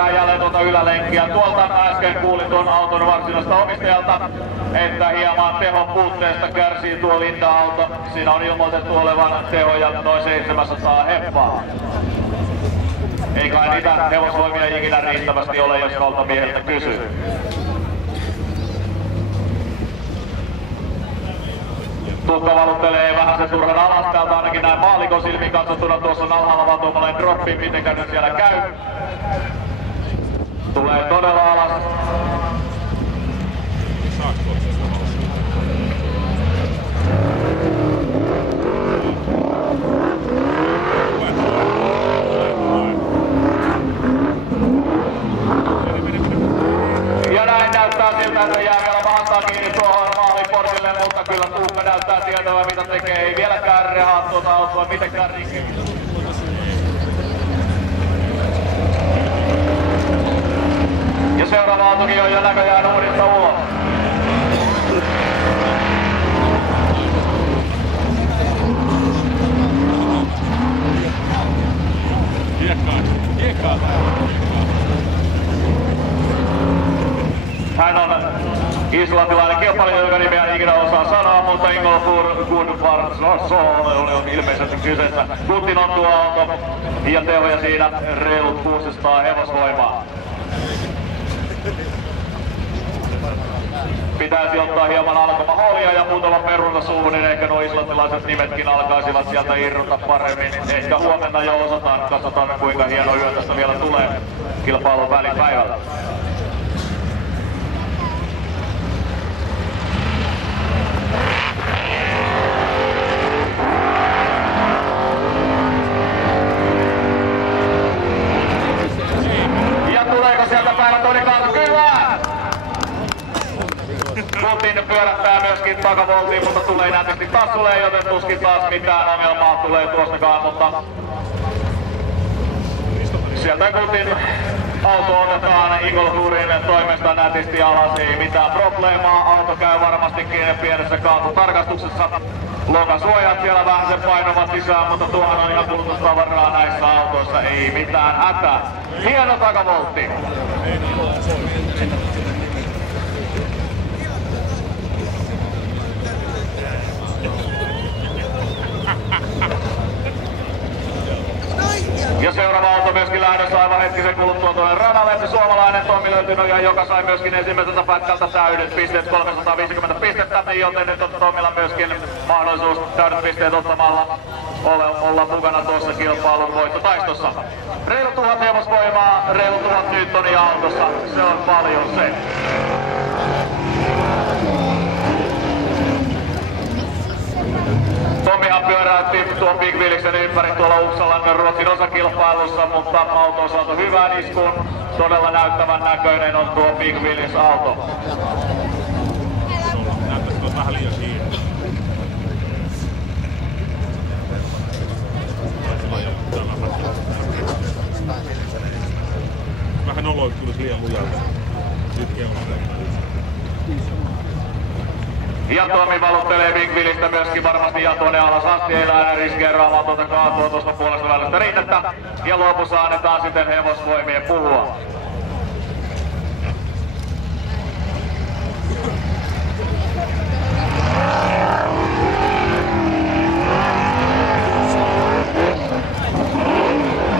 pyörää jälleen tuota ylälenkkiä. Tuolta äsken kuulin tuon auton varsinaista omistajalta, että hieman tehon puutteesta kärsii tuo Linda-auto. Siinä on ilmoitettu olevan tehoja noin 700 heppaa. Ei kai niitä hevosvoimia ikinä riittävästi ole, jos valtamieheltä kysyy. Tukka valuttelee vähän se turhan alas täältä, ainakin näin maalikon silmin katsottuna. Tuossa on alhaalla vaan tuommoinen droppi, mitenkä nyt siellä käy. Tulee todella alas. Ja näin näyttää siltä, että jää vielä mahantaa kiinni tuohon maaliportille, mutta kyllä Tuukka näyttää tietävän mitä tekee. Ei vieläkään rehaa tuota autoa mitenkään rikki. Ja seuraava autokin on jo näköjään uudista ulos. Hän on islantilainen kilpailija, joka nimeä ei ikinä osaa sanoa, mutta Ingolfur Gudvarsson on ilmeisesti kyseessä. Gutin on tuo auto ja tehoja siinä reilut 600 hevosvoimaa. Pitäisi ottaa hieman alkamahoolia ja muutama perunta suuhun, niin ehkä nuo islantilaiset nimetkin alkaisivat sieltä irrota paremmin. Ehkä huomenna jo osataan, katsotaan kuinka hieno yö tästä vielä tulee kilpailun välipäivällä. Sieltä päivätoinen kanssa, kyllä! Gutin pyörättää myöskin takavoltiin, mutta tulee näytösti tassulle, joten tuskin taas mitään ongelmaa tulee tuostakaan, mutta sieltä Gutin auto otetaan Ingolfurin toimesta nätisti alas, ei mitään probleemaa. Auto käy varmastikin pienessä kaasutarkastuksessa. Lokasuojat siellä vähän sen painovat sisään, mutta tuohon on ihan kulutustavaraa näissä autoissa, ei mitään hätää. Hieno takavoltti. Ja seuraava auto myöskin lähdössä aivan hetkisen kuluttua tuonne radalle. Se suomalainen Tommi Löytynoja, joka sai myöskin ensimmäiseltä pätkältä täydet pisteet, 350 pistettä, joten nyt on Tomilla myöskin mahdollisuus täydet pisteet ottamalla olla mukana tuossa kilpailun voittotaistossa. Reilu 1000 hevosvoimaa, reilu 1000 newtonia autossa, se on paljon se. Tommihan pyöräytti tuon Big Wheeliksen ympäri tuolla Uppsalan Ruotsin osakilpailussa, mutta auto on saatu hyvään iskuun. Todella näyttävän näköinen on tuo Big Wheelis auto. Näyttäisi vähän liian kiinni. Vähän oloit kyllä liian lujalta. Ja Tommi valuttelee Big Wheelistä myöskin varmasti ja tuonne alas asti, ei lähde riskeeraamaan tuota kaatua tuosta puolesta välistä rinnettä. Ja lopussa annetaan sitten hevosvoimien puhua.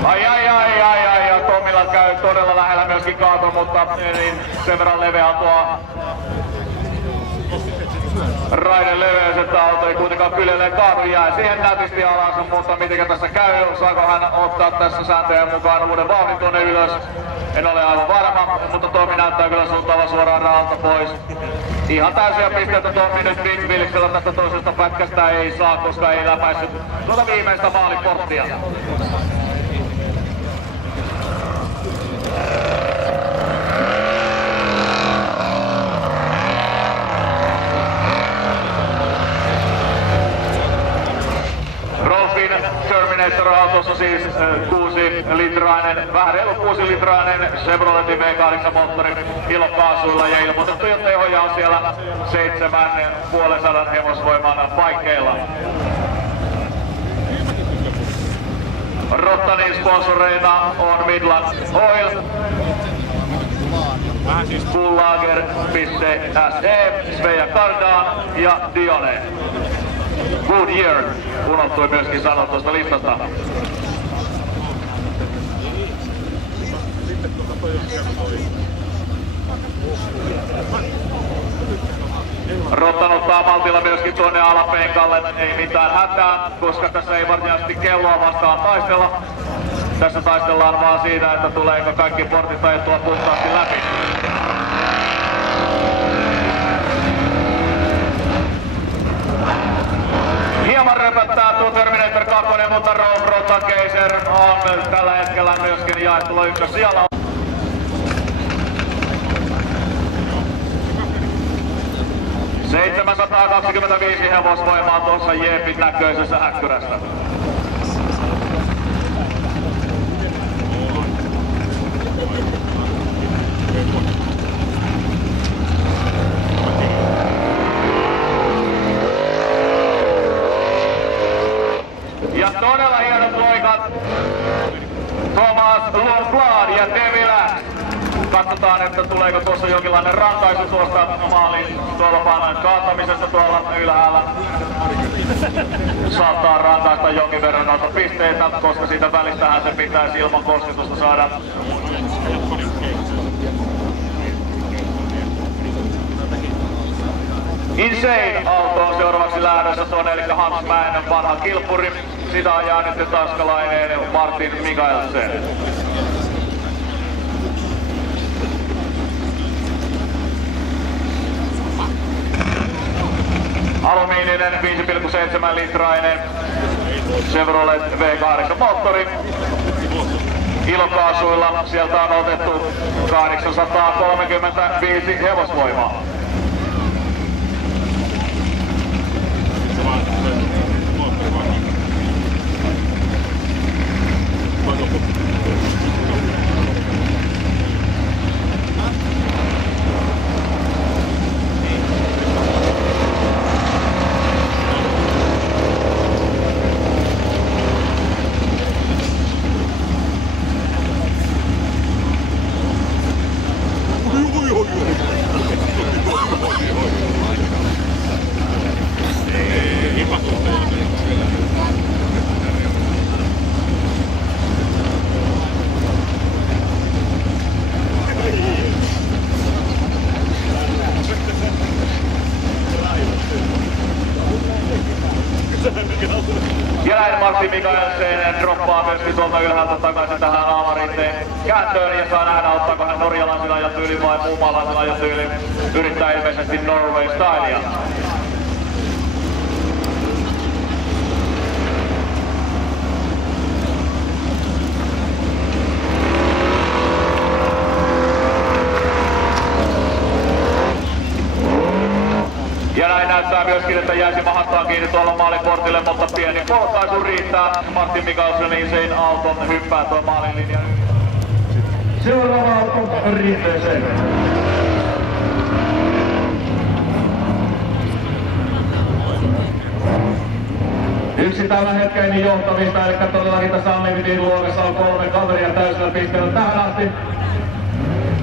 Ai, Tommilla käy todella lähellä myöskin kaato, mutta niin sen verran leveä on tuo raiden leveys, että auto ei kuitenkaan kyljelleen kaadu, jää siihen nätisti alas, mutta mitenkä tässä käy, saako hän ottaa tässä sääntöjen mukaan uuden vauhdin tuonne ylös. En ole aivan varma, mutta Tommi näyttää kyllä suuntaava suoraan rahalta pois. Ihan täysiä pisteitä Tommi nyt Big Wheeliksellä tästä toisesta pätkästä ei saa, koska ei läpäissyt tuota viimeistä maaliporttia. Terminator-autossa siis 6-litrainen, vähän reilu 6-litrainen Chevroletin V8-moottori ilokaasuilla ja ilmoitettu jo tehoja on siellä 7,5 hevosvoiman paikkeilla. Rottanin sponsoreina on Midland Oil, Bullager.se, Svea Kardan ja Dione. Goodyear unohtui myöskin sanoa tuosta listasta. Rottan ottaa maltilla myöskin tuonne alapenkalle, ei mitään hätää, koska tässä ei varsinaisesti kelloa vastaan taistella. Tässä taistellaan vaan siitä, että tuleeko kaikki portit ajettua puhtaasti läpi. Hieman röpöttää tuo Terminator 2, mutta Rottan Keiser on tällä hetkellä myöskin jaettu ykkössijalla. – 725 hevosvoimaa tuossa Jeepin näköisessä äkkyrässä. Ja todella hienot loikat Thomas Lundblad ja Devilax. Katsotaan, että tuleeko tuossa jonkinlainen rankaisu tuosta maalin tolpan kaatamisesta tuolla ylhäällä. Saattaa rankaista jonkin verran noita pisteitä, koska siitä välistähän se pitäisi ilman kosketusta saada. Insane-auto on seuraavaksi lähdössä tuonne, eli Hans Mäinen vanha kilppuri. Sitä ajaa nyt tanskalainen Martin Mikaelsen. Alumiininen 5,7 litrainen Chevrolet V8 moottori. Ilokaasuilla sieltä on otettu 835 hevosvoimaa. Ja näin Martin Mikaelsen droppaa myöskin tuolta ylhäältä takaisin tähän aavarinteen kääntöön ja saa nähdä, ottaako hän norjalaisen ajatyyli vai muumalaisen ajatyyli. Yrittää ilmeisesti Norway stylia. Ja näin näyttää myöskin, että jäisi mahattaan kiinni tuolla maaliportille, mutta pieni polkaisu riittää. Martin Mikaelsen Insane-auton hyppää tuon maalilinjan. Seuraava auto rinteeseen. Yksi tällä hetken johtavista, eli todellakin tässä Ammivitin luokassa on 3 kaveria täysillä pisteellä tähän asti.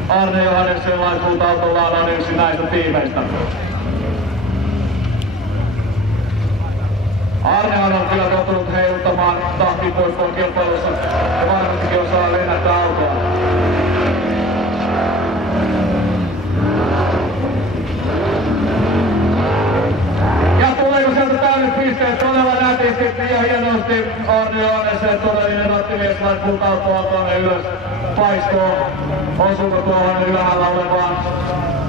Arne Johannessen laisuutautollaan on yksi näistä tiimeistä. Arnehan on kyllä tottunut heiluttamaan tahtiin pois tuon kilpailussa ja varmastikin osaa lennättää autoa. Ja tuleeko sieltä täydet pisteet todella nätisti ja hienosti Arne Johannessen todellinen rattimies laittuu autoa tuonne ylös paistoon. Osuuko tuohon ylhäällä olevaan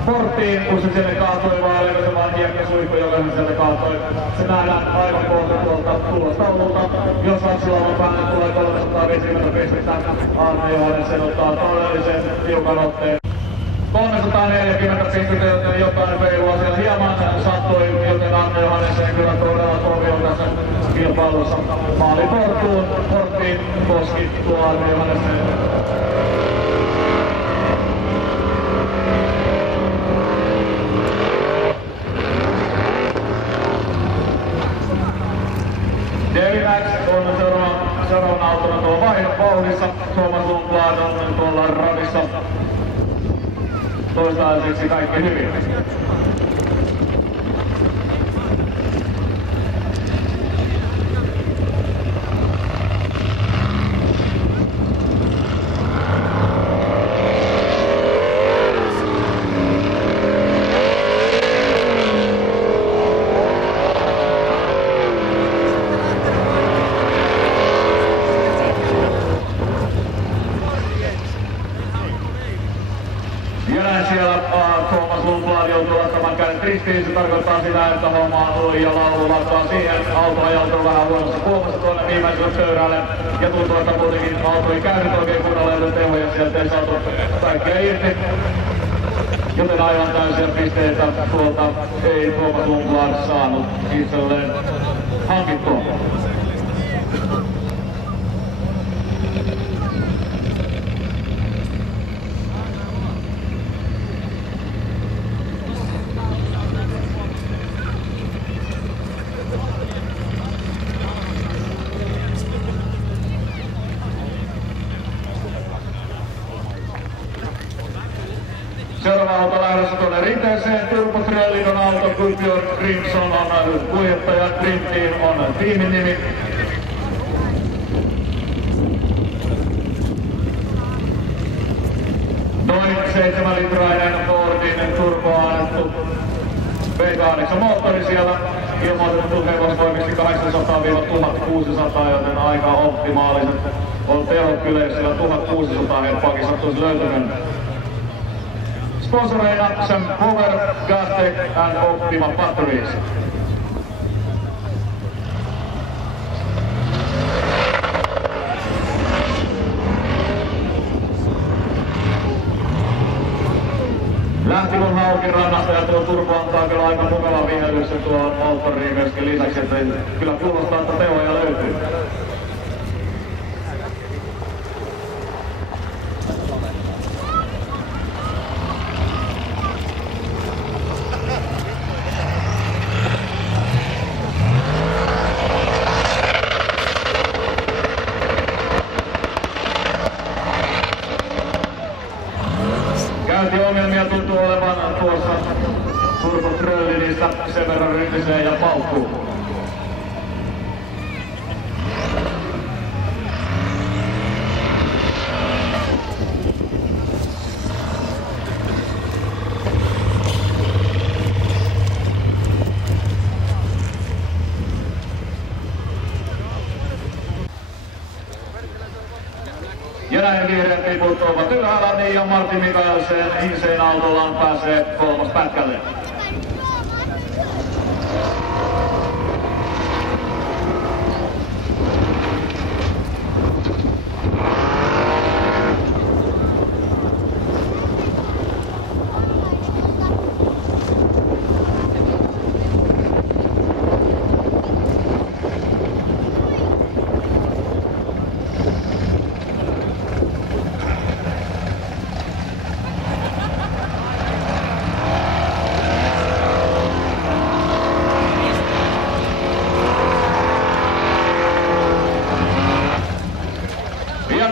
porttiin, kun se sinne kaatoi vai oliko se vaan hiekkasuihku, joka se sieltä kaatoi. Se nähdään aivan kohta tuolta tulostaululta. Jos Aksilavan päälle tulee 350 pistettä, Arne Johannessen ottaa todellisen tiukan otteen. 340 pistettä, joten jotain peilua siellä hieman sattui, joten Arne Johannessen kyllä todella kovio tässä kilpailussa. Maali porttiin koski tuo Arne Johannessen. Devilax on seuraavan autona tuolla vauhdissa. Tuomas Lundblad on tuolla radissa toistaiseksi kaikki hyvin. Tuomas Lundblad joutuu ottamaan kädet ristiin. Se tarkoittaa sitä, että homma oli ja laulu lakkaa siihen. Auto ajautuu vähän huonossa kulmassa tuonne viimeiselle pöydälle. Ja tuntuu, että kuitenkin auto ei käynyt oikein kunnolla, joten tehoja sieltä ei saatu kaikkea irti. Joten aivan täysiä pisteitä tuolta ei Tuomas Lundblad saanut itselleen hankittua. Seuraava auto lähdössä tuonne rinteeseen. Turbo Trailin on auto, Gudbjörn Grimson on kuljettaja, Dream Team on tiimin nimi. Noin 7-litrainen Fordin turbo annettu V8 moottori siellä. Ilmoitettu hevosvoimiksi 800-1600, joten aika optimaaliset on tehot kyllä, jos siellä 1600 helppoakin sattuisi löytymään. Sponsoreina Sam Power, Gastec and Optima Batteries. Lähti kun Haukin rannasta ja tuo turbo antaa kyllä aika mukava vihelyksen tuohon moottoriin myöskin lisäksi, että kyllä kuulostaa, että tehoja löytyy. Ongelmia tuntuu olevan tuossa Turbo Tröllinistä, sen verran rytisee ja paukkuu. Ja näin vihreät liput ovat ylhäällä, niin ja Martin Mikaelsen Insane autollaan pääsee kolmas pätkälle.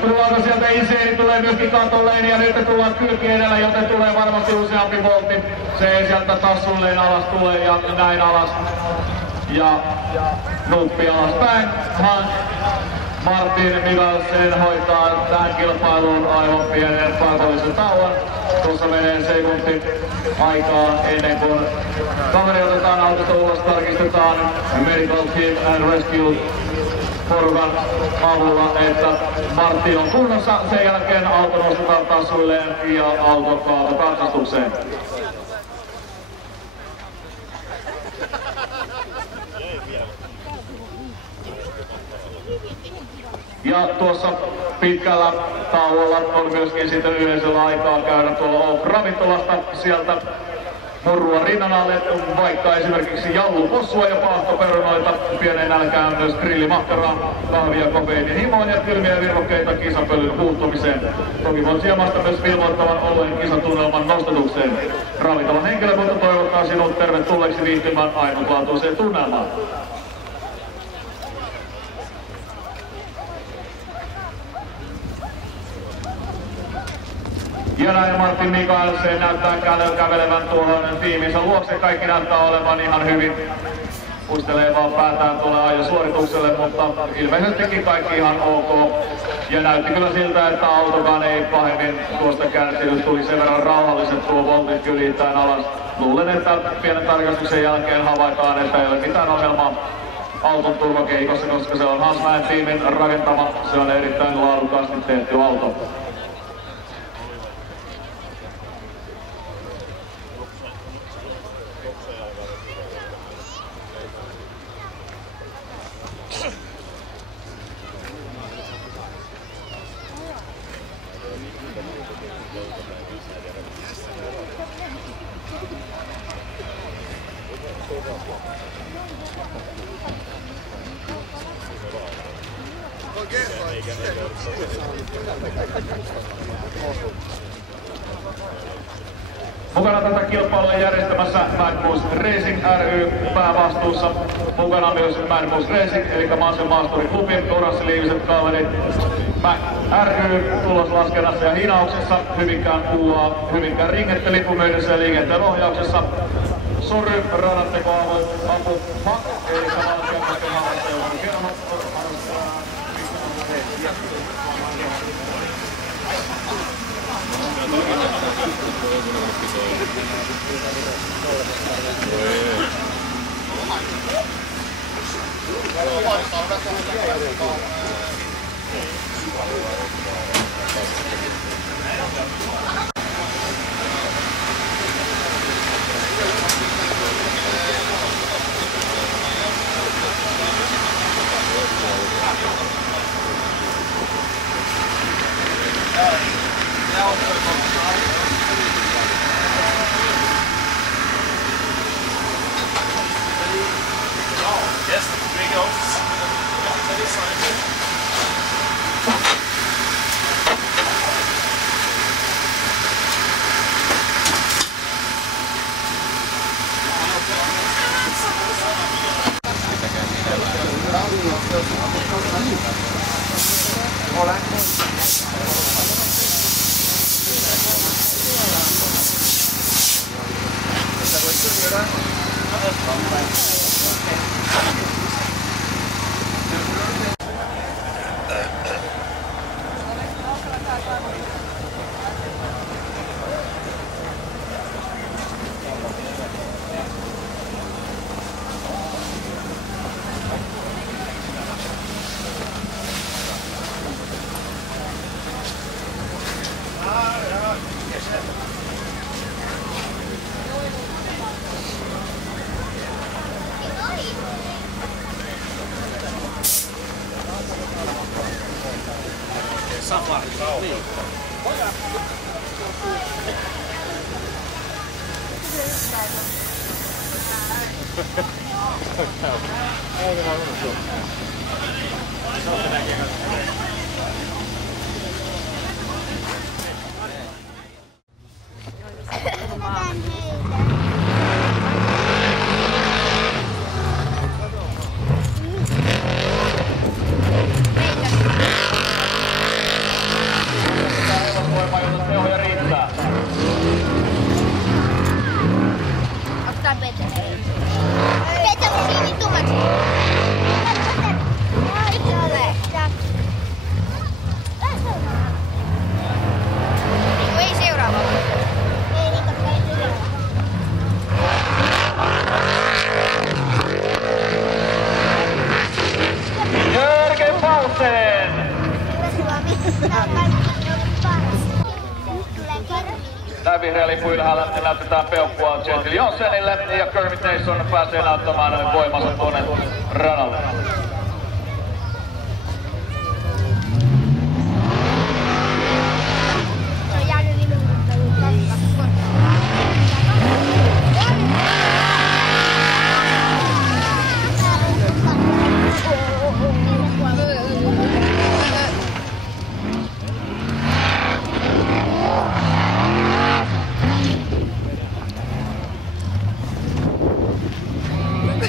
Tullaanko sieltä Insane tulee myöskin katolleen ja nyt tullaan kylki edellä, joten tulee varmasti useampi voltti. Se ei sieltä tassulleen alas tule ja näin alas. Ja nuppi alaspäin. Martin Mikaelsen hoitaa tähän kilpailuun aivan pienen pakollisen tauon. Tuossa menee sekunti aikaa ennen kuin kaveri otetaan autosta ulos, tarkistetaan Medical Team and Rescue porukan avulla, että Martin on kunnossa. Sen jälkeen auto nostetaan tassuilleen ja auto kaatotarkastukseen. Ja tuossa pitkällä tauolla on myöskin sitten yleisöllä aikaa käydä tuolla Oak-ravintolasta sieltä murrua rinnan alle, vaikka esimerkiksi jallupossua ja paahtoperunoita, pienen nälkään myös grillimakkaraa, kahvia, kofeiinin himoon ja kylmiä virvokkeita kisapölyn puuttumiseen. Toki voit siemasta myös ilmoittavan olleen kisatunnelman nostatukseen. Ravintolan henkilökunta toivottaa sinut tervetulleeksi viihtymään ainutlaatuiseen tunnelmaan. Ja näin Martin Mikaelsen näyttää kävelevän tuohon tiiminsä luokse. Kaikki näyttää olevan ihan hyvin. Muistelee vaan päätään tuolle ajosuoritukselle, mutta ilmeisestikin kaikki ihan ok. Ja näytti kyllä siltä, että autokaan ei pahemmin tuosta kärsinyt. Tuli sen verran rauhalliset tuo voltit kylitään alas. Luulen, että pienen tarkastuksen jälkeen havaitaan, että ei ole mitään ongelmaa auton turvakeikossa, koska se on Hansmäen tiimin rakentama. Se on erittäin laadukkaasti tehty auto. Mukana tätä kilpailua järjestämässä Madbus Racing ry päävastuussa. Mukana myös Madbus Racing eli Mansion Maasturiklubin oranssiliiviset kaverit. ry tuloslaskennassa ja hinauksessa, Hyvinkään QA, Hyvinkään ringette lipumyydessä ja liikenteen ohjauksessa. Sorry, radantekoapu MAK, eli Valkeakoskien harrastajoukon kerho. Yes, 3 goals. Tää vihreä lippu ylhäällä näytetään peukkua Gentil Jonsenille ja Kermit Nason pääsee näyttämään voimansa tuonne radalle.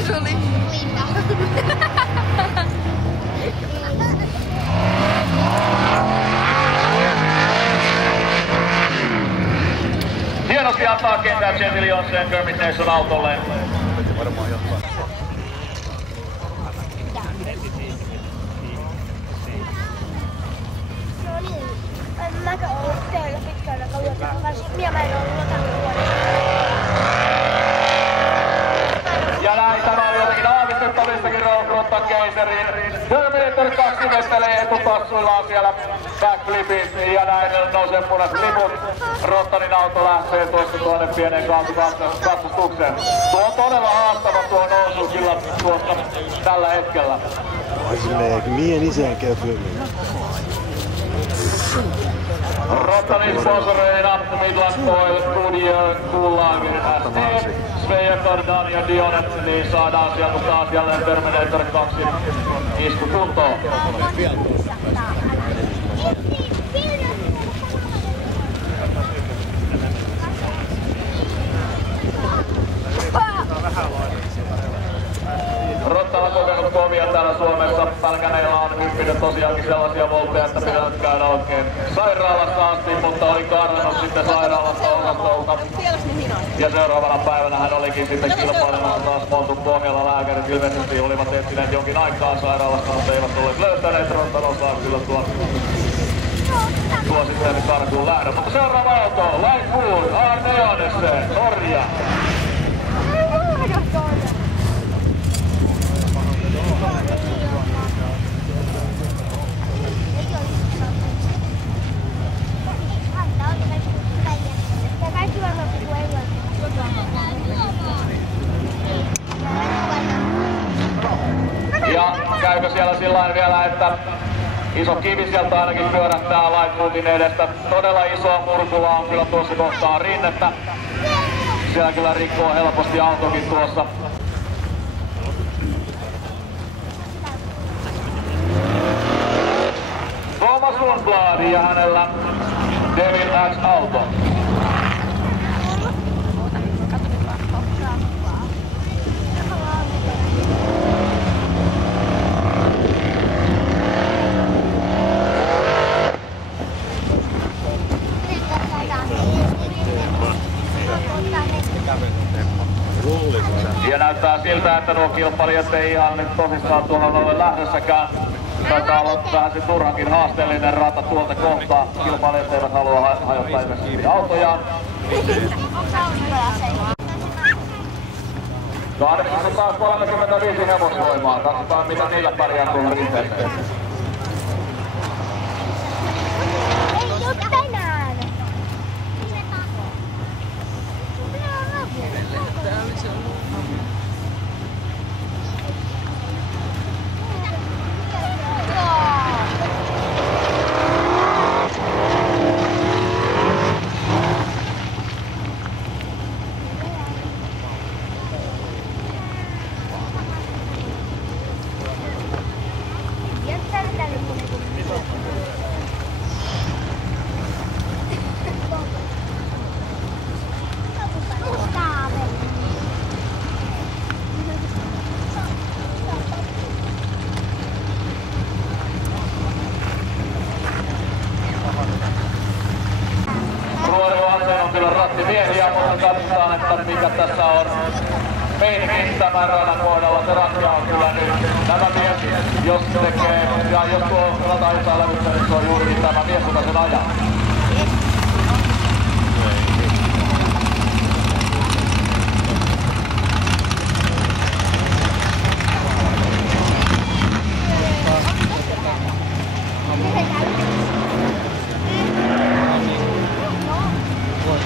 Se oli liikaa. pistää Gentilionsen Kermit Nation autolle. Mäkö ollut teillä pitkään aikaa luotan kanssa. Minä mä en ollut luotanut vuodessa. Ja näin tämä oli jotenkin aavistettavissakin Rottan keisariin. Terminator 2 vetelee etutassuillaan siellä backflipin ja näin nousee punaiset liput. Rottanin auto lähtee tuossa tuonne pienen katsastukseen. Tuo on todella haastava tuo nousu kyllä tuossa tällä hetkellä. Silleen, mien isän käy filmiin. Rottanin sponsoreina Midland Oil, Goodyear, Coolager, ST, Sveja, Cardan ja Dionet, niin saadaan sieltä taas jälleen Terminator 2 isku kuntoon. Rottala kokenut kovia täällä Suomessa. Pälkäneillä on hyppinyt tosiaankin sellaisia voltteja, että pitää käydä oikein sairaalassa asti, mutta oli karannut sitten sairaalasta osastolta. Ja seuraavana päivänä hän olikin sitten kilpailemassa taas Montun pohjalla. Lääkärit ilmeisesti olivat etsineet jonkin aikaa sairaalasta, mutta eivät olleet löytäneet. Rottan osaa kyllä tuo sitten karkuun lähdön. Mutta seuraava auto, Lightfoot, Arne Janesen, Norja. Ja käykö siellä sillain vielä, että iso kivi sieltä ainakin pyörähtää Lightfootin edestä. Todella isoa murkula on kyllä tuossa kohtaa rinnettä. Siellä kyllä rikkoo helposti autokin tuossa. Thomas Lundblad ja hänellä Devil X-auto. Ja näyttää siltä, että nuo kilpailijat ei ihan nyt tosissaan tuolla ole lähdössäkään. Taitaa olla vähän se turhankin haasteellinen rata tuolta kohtaa. Kilpailijat eivät halua hajottaa ilmeisesti autojaan. 835 hevosvoimaa. Katsotaan mitä niillä pärjää tuolla rinteeseen. Rattimiehiä, mutta katsotaan, että mikä tässä on meininki tämän radan kohdalla. Se rattia on kyllä nyt. Nämä mies, jos tekee, ja jos tuo rata ei saa lävyssä, niin se on juuri tämä mies, joka sen ajaa.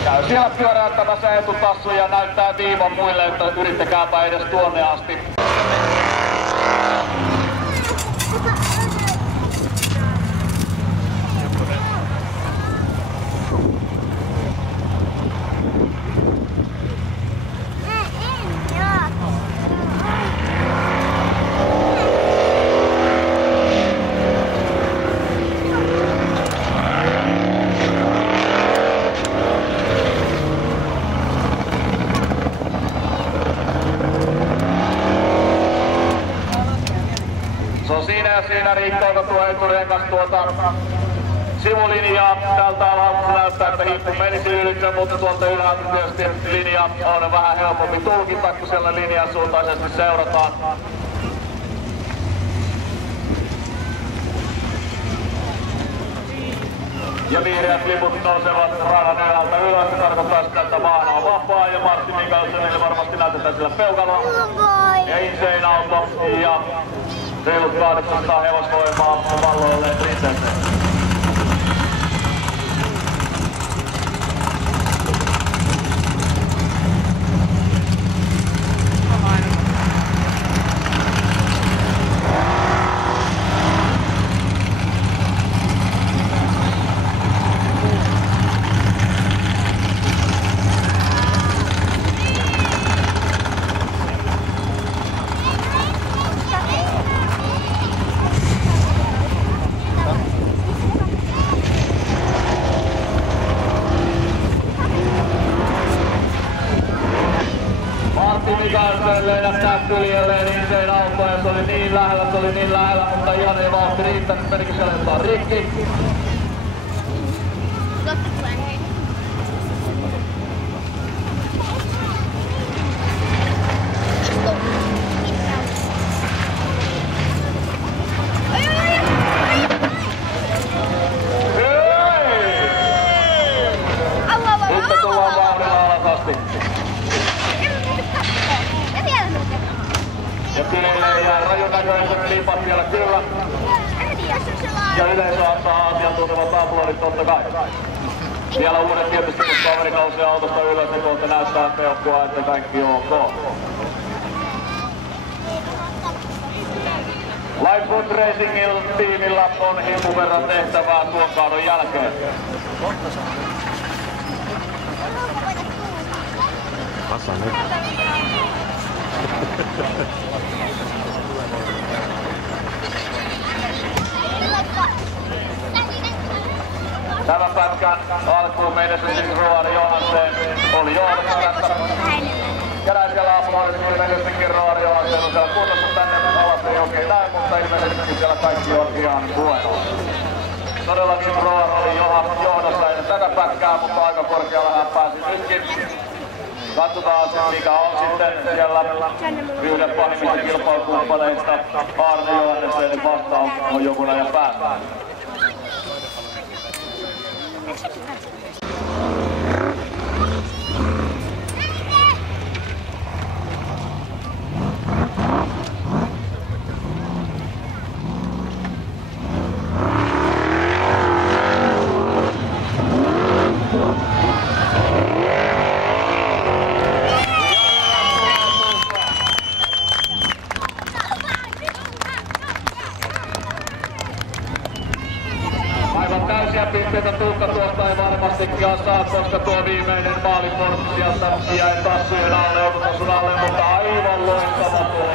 Käy siellä pyöräyttämässä etutassu ja näyttää viivan muille, että yrittäkääpä edes tuonne asti. Siinä rikkoiko tuo eturengas tuota sivulinjaa. Tältä alhaalta näyttää, että hiippu menisi ylitse, mutta tuolta ylhäältä tietysti linja on vähän helpompi tulkita, kun siellä linjan suuntaisesti seurataan. Ja vihreät liput nousevat radan ylhäältä ylös. Se tarkoittaa sitä, että maana on vapaa ja Martti Mikkelsenille varmasti näytetään sillä peukalla. Ja Insane auto ja reilut 800 hevosvoimaa palloille rinteeseen. Mikkelsen lennättää kyljelleen Insane auto ja se oli niin lähellä, mutta ihan ei vauhti riittänyt, menikin siellä jotain rikki. Nyt tullaan vauhdilla alas asti. Ja Kylille jää rajun näköiset lipat vielä kyllä. Ja yleisö antaa asiantuntevat aplodit totta kai. Vielä uudet tietysti, kun kaveri nousee autosta ylös, niin kohta näyttää peukkua, että kaikki on ok. Lightfoot Racingin tiimillä on hieman verran tehtävää tuon kaadon jälkeen. Passa nyt. Tämän pätkän alkuun mennessä siis Roar Johansen oli johdossa tästä. Käräisellä aplodit ilmeisestikin Roar Johansen on siellä kunnossa tänne alas ei oikein näy, mutta ilmeisesti siellä kaikki on ihan huonoa. Todellakin Roar oli johdossa ennen tätä pätkää, mutta aika korkealla hän pääsi nytkin. Katsotaan mikä on sitten siellä yhden pahimmista kilpailukumppaneista Arne Johannesenin vastaus on jonkun ajan päästä. Täysiä pisteitä Tuukka tuosta ei varmastikaan saa, koska tuo viimeinen maaliportti sieltä jäi tassujen alle, autotassun alle, mutta aivan loistava tuo.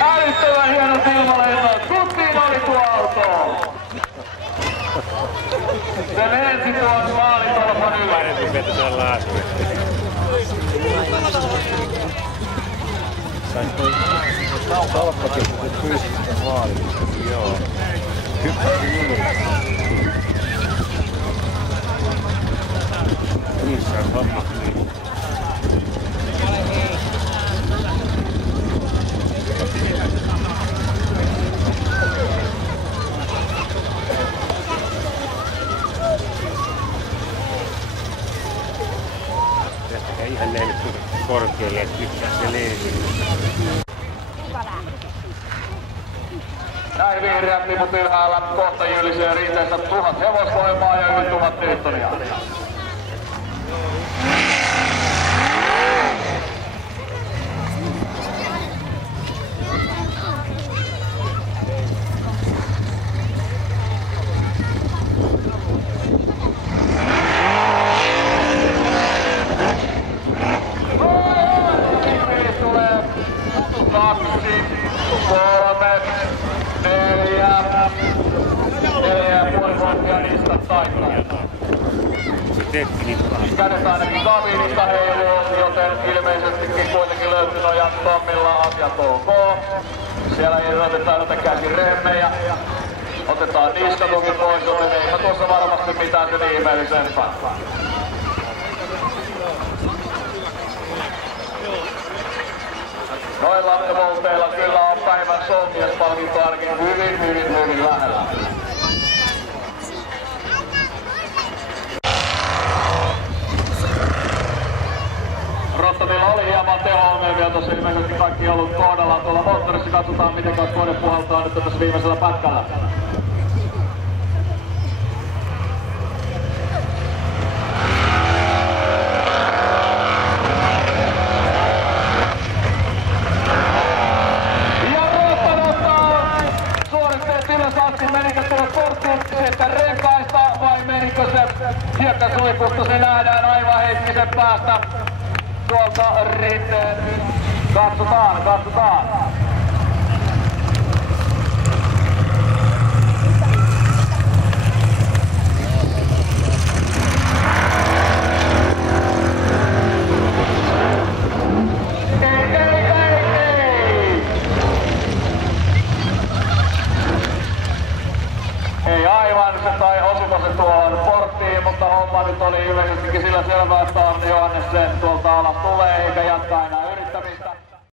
Älyttömän hienot ilmalennot, tuttiin oli tuo auto! Se lensi tuon maalitolpan yllä. Talppakin sitten fyysistä vaalista. Joo. Hyppäsi numeroon. Niissä on homma. Ihan näin korkealle, että yhtään se leiri. Näin vihreät liput ylhäällä, kohta jylisee rinteessä 1000 hevosvoimaa ja yli 1000 newtonia. teetkin niin vähän. Kädet ainakin kabiinista heiluu, joten ilmeisestikin kuitenkin löytyy nojan Tommilla asiat ok. Siellä ei otetaan joten käsin remmejä. Otetaan niskatukin pois, joten eipä tuossa varmasti mitään sen ihmeellisempää. Noilla volteilla kyllä on päivän solmiespalkinto ainakin hyvin lähellä. Rottamilla oli hieman teho-ongelmia, tuossa ilmeisesti kaikki on ollut kohdallaan tuolla moottorissa. Katsotaan miten kone puhaltaa nyt tässä viimeisellä pätkällä. Menikö tuolle korttiittisesti renkaista vai menikö se hiekasuikusta? Se nähdään aivan hetkisen päästä tuolta rinteen. Katsotaan. Ei aivan se tai osuko se tuohon porttiin, mutta homma nyt oli ilmeisestikin sillä selvää, että Johannes sen tuolta alas tulee eikä jatkaa